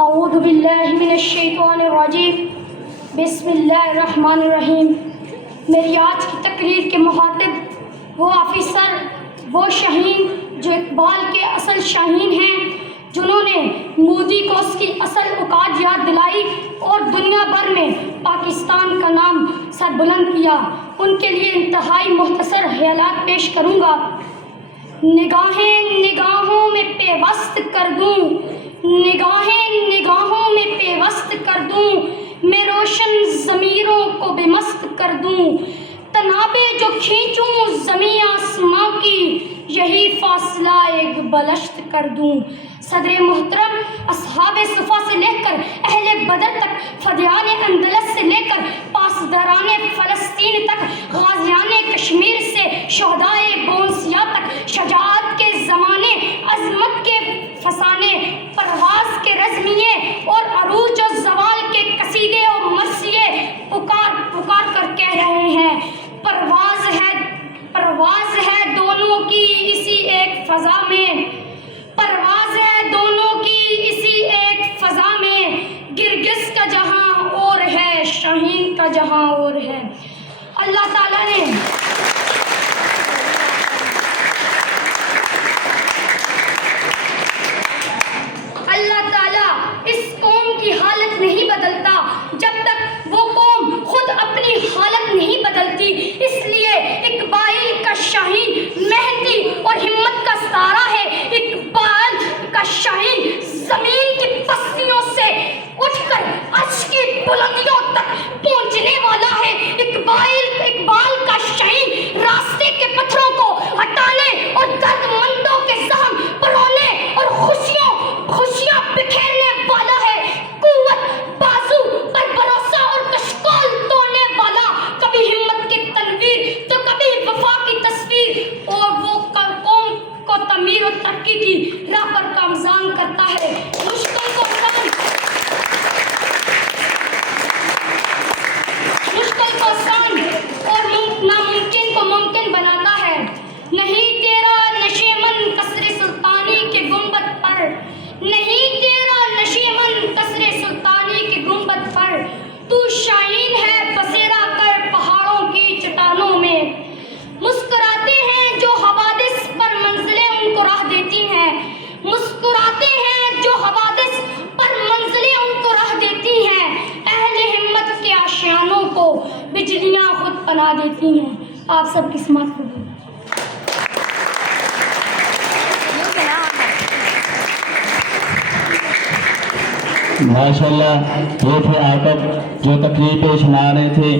اعوذ باللہ من الشیطان الرجیم بسم اللہ الرحمن الرحیم۔ میری آج کی تقریر کے مخاطب وہ آفیسر، وہ شاہین جو اقبال کے اصل شاہین ہیں، جنہوں نے مودی کو اس کی اصل اوقات یاد دلائی اور دنیا بھر میں پاکستان کا نام سر بلند کیا۔ ان کے لیے انتہائی مختصر خیالات پیش کروں گا۔ نگاہیں نگاہوں میں پیوست کر دوں، نگاہیں نگاہوں میں پیوست کر دوں، میں روشن ضمیروں کو بے مست کر دوں، تنابیں جو کھینچوں زمیں آسماں کی، یہی فاصلہ ایک بلشت کر دوں۔ صدر محترم، اصحاب صفا سے لے کر اہل بدر تک، فدیان اندلس سے لے کر پاسداران فلسطین تک، غازیان کشمیر سے شہدائے بونسیا تک، شجاعت کے زمانے، عظمت کے فسانے، پرواز کے رزمیے اور عروج و زوال کے قصیدے اور مرثیے پکار کر کہہ رہے ہیں، پرواز ہے دونوں کی اسی ایک فضا میں، پرواز ہے دونوں کی اسی ایک فضا میں، گرگس کا جہاں اور ہے، شاہین کا جہاں اور ہے۔ اللہ تعالیٰ نے اس قوم کی حالت نہیں بدلتا جب تک وہ قوم خود اپنی حالت نہیں بدلتی۔ اس لیے اقبال کا شاہین محنتی اور ہمت کا ستارہ ہے۔ اقبال کا شاہین زمین کی پستیوں سے اٹھ کر عرش کی بلندیوں تک پہنچنے والا ہے۔ اقبال کا شاہین راستے کے پتھروں کو ہٹانے اور درد مندوں کے زخم پرونے اور خوشیاں بکھیرنے والا ہے۔ قوت بازو پر بھروسہ اور کشکول توڑنے والا، کبھی ہمت کی تنویر تو کبھی وفا کی تصویر، اور وہ قوم کو تعمیر و ترقی کی راہ پر گامزن کرتا ہے۔ مشکل کو آسان اور ناممکن کو ممکن بناتا ہے۔ نہیں تیرا نشیمن قصر سلطانی کے گنبد پر، نہیں تیرا نشیمن قصر سلطانی کے گنبد پر، تو شاہین ہے بسیرا کر پہاڑوں کی چٹانوں میں۔ مسکراتے ہیں جو حوادث پر منزلیں ان کو راہ دیتی ہیں، مسکراتے ہیں جو حوادث پر منزلیں ان کو راہ دیتی ہیں، اہل ہمت کے آشیانوں کو بجلیاں خود پناہ دیتی ہیں۔ آپ سب کی سماعت قبول۔ ماشاءاللہ، یہ تھے آقب جو تقریر پیش فرما رہے تھے۔